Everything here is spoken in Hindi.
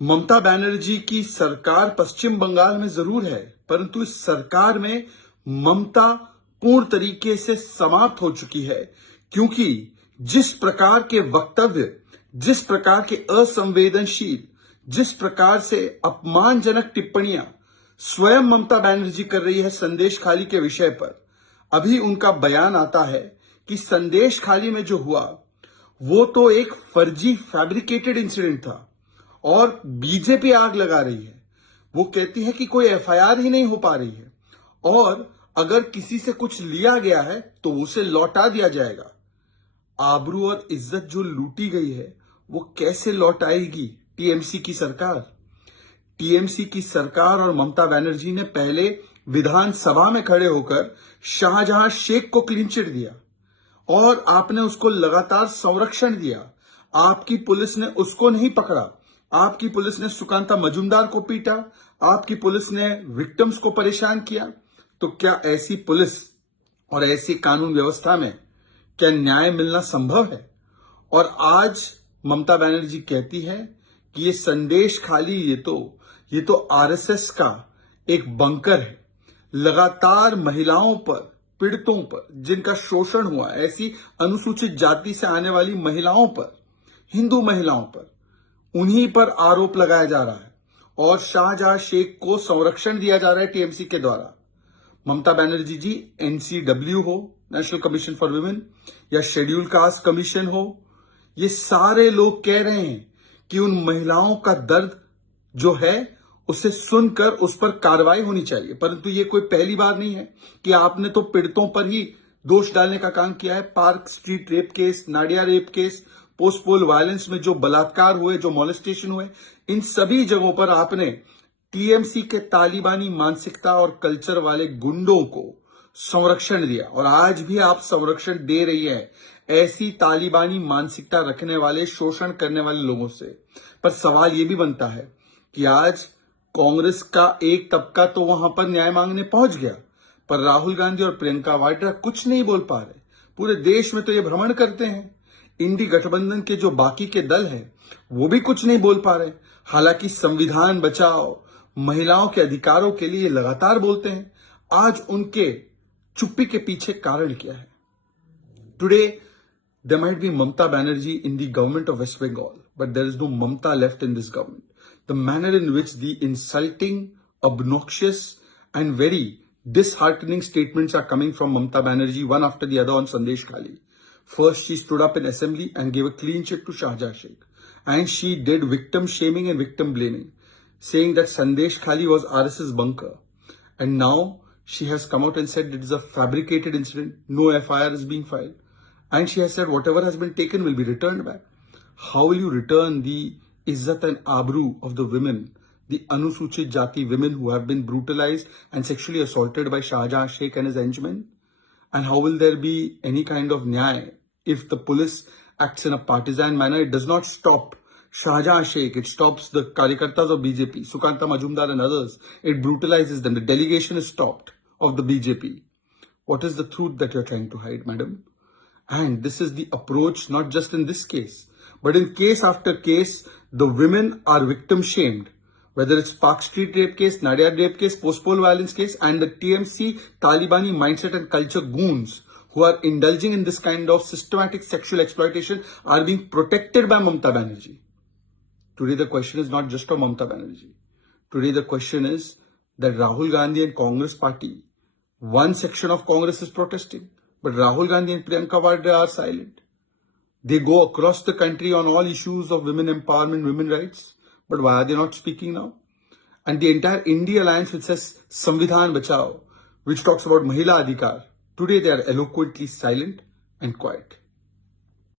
ममता बनर्जी की सरकार पश्चिम बंगाल में जरूर है, परंतु इस सरकार में ममता पूर्ण तरीके से समाप्त हो चुकी है, क्योंकि जिस प्रकार के वक्तव्य, जिस प्रकार के असंवेदनशील, जिस प्रकार से अपमानजनक टिप्पणियां स्वयं ममता बनर्जी कर रही है संदेश खाली के विषय पर, अभी उनका बयान आता है कि संदेश खाली में जो हुआ वो तो एक फर्जी फैब्रिकेटेड इंसिडेंट था और बीजेपी आग लगा रही है। वो कहती है कि कोई एफआईआर ही नहीं हो पा रही है और अगर किसी से कुछ लिया गया है तो उसे लौटा दिया जाएगा। आबरू और इज्जत जो लूटी गई है वो कैसे लौट आएगी टीएमसी की सरकार? टीएमसी की सरकार और ममता बनर्जी ने पहले विधानसभा में खड़े होकर शाहजहां शेख को क्लीन चिट दिया और आपने उसको लगातार संरक्षण दिया। आपकी पुलिस ने उसको नहीं पकड़ा, आपकी पुलिस ने सुकांता मजूमदार को पीटा, आपकी पुलिस ने विक्टिम्स को परेशान किया। तो क्या ऐसी पुलिस और ऐसी कानून व्यवस्था में क्या न्याय मिलना संभव है? और आज ममता बनर्जी कहती है कि ये संदेश खाली, ये तो आरएसएस का एक बंकर है। लगातार महिलाओं पर, पीड़ितों पर, जिनका शोषण हुआ, ऐसी अनुसूचित जाति से आने वाली महिलाओं पर, हिंदू महिलाओं पर, उन्हीं पर आरोप लगाया जा रहा है और शाहजहां शेख को संरक्षण दिया जा रहा है टीएमसी के द्वारा। ममता बनर्जी जी, एनसीडब्ल्यू हो, नेशनल कमीशन फॉर वुमेन, या शेड्यूल कास्ट कमीशन हो, ये सारे लोग कह रहे हैं कि उन महिलाओं का दर्द जो है उसे सुनकर उस पर कार्रवाई होनी चाहिए। परंतु ये कोई पहली बार नहीं है कि आपने तो पीड़ितों पर ही दोष डालने का काम किया है। Park street rape case, Nadia rape case, post पोल वायलेंस में जो बलात्कार हुए, जो मॉलेस्टेशन हुए, इन सभी जगहों पर आपने टीएमसी के तालिबानी मानसिकता और कल्चर वाले गुंडों को संरक्षण दिया और आज भी आप संरक्षण दे रही है ऐसी तालिबानी मानसिकता रखने वाले, शोषण करने वाले लोगों से। पर सवाल यह भी बनता है कि आज कांग्रेस का एक तबका तो वहां पर न्याय मांगने पहुंच गया, पर राहुल गांधी और प्रियंका वाड्रा कुछ नहीं बोल पा रहे। पूरे देश में तो ये भ्रमण करते हैं। इंडी गठबंधन के जो बाकी के दल हैं वो भी कुछ नहीं बोल पा रहे, हालांकि संविधान बचाओ, महिलाओं के अधिकारों के लिए लगातार बोलते हैं। आज उनके चुप्पी के पीछे कारण क्या है? Today there might be Mamta Banerjee in the government of West Bengal, but there is no Mamta left in this government. The manner in which the insulting, obnoxious and very disheartening statements are coming from Mamta Banerjee one after the other on Sandesh Khali. First, she stood up in assembly and gave a clean check to Shahjah Sheikh. And she did victim shaming and victim blaming, saying that Sandesh Khali was RSS bunker. And now she has come out and said it is a fabricated incident, no FIR is being filed. And she has said whatever has been taken will be returned back. How will you return the izzat and abru of the women, the Anusuchit Jati women who have been brutalized and sexually assaulted by Shahjahn Sheikh and his henchmen? And how will there be any kind of nyay if the police acts in a partisan manner? It does not stop Shahjahn Sheikh. It stops the Karyakartas of BJP, Sukanta Majumdar and others. It brutalizes them. The delegation is stopped of the BJP. What is the truth that you're trying to hide, madam? And this is the approach not just in this case, but in case after case, the women are victim shamed. Whether it's Park Street rape case, Nadia rape case, post-poll violence case, and the TMC Talibani mindset and culture goons who are indulging in this kind of systematic sexual exploitation are being protected by Mamta Banerjee. Today the question is not just for Mamta Banerjee. Today the question is that Rahul Gandhi and Congress party, one section of Congress is protesting, but Rahul Gandhi and Priyanka Vadra are silent. They go across the country on all issues of women empowerment, women rights. But why are they not speaking now? And the entire India Alliance, which says Samvidhan Bachao, which talks about Mahila Adhikar, today they are eloquently silent and quiet.